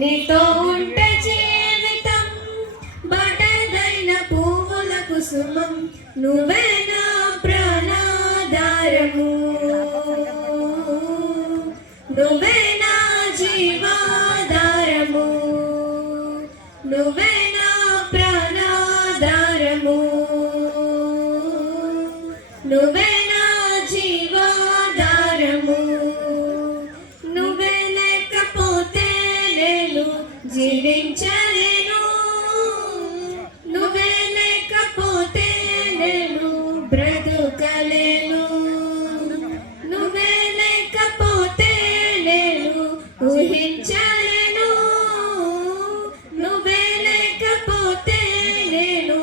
నీతో ఉంటే జీవితం బటదైన పువ్వుల కుసుమం, నువ్వే నా ప్రాణాధారము, నువ్వే నా జీవాధారము, నువ్వే నా ప్రాణాధారము, నువ్వే నా జీవాధారము. నువ్వే లేకపోతే నేను జీవించలేను, నువ్వే లేకపోతే నేను బ్రతుకలేను, నువ్వే లేకపోతే నేను ఊహించలేను, నువ్వే లేకపోతే నేను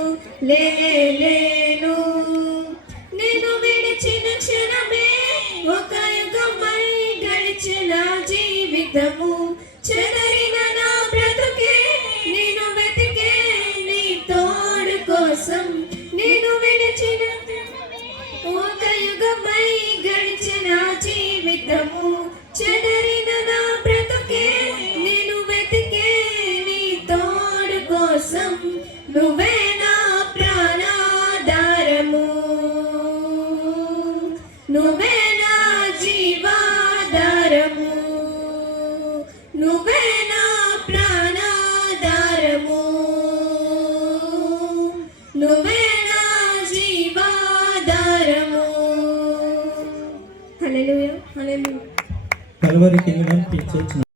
లేను. నేను విడిచిన క్షణమే ఒక యుగమై గడిచిన జీవితము, చెదరిన నా బ్రతుకే నేను వెతికే నీ తోడు కోసం. నేను విడిచిన ఒక యుగమై గడిచిన జీవితము, చెదరిన నా బ్రతుకే నేను వెతికే నీ తోడు కోసం. నువ్వే నా ప్రాణాధారము, నువ్వే నా జీవాధారము, నువ్వే నా ప్రాణాధారము, నువ్వే నా జీవాధారము. Hallelujah, hallelujah. Calvary kingdom pictures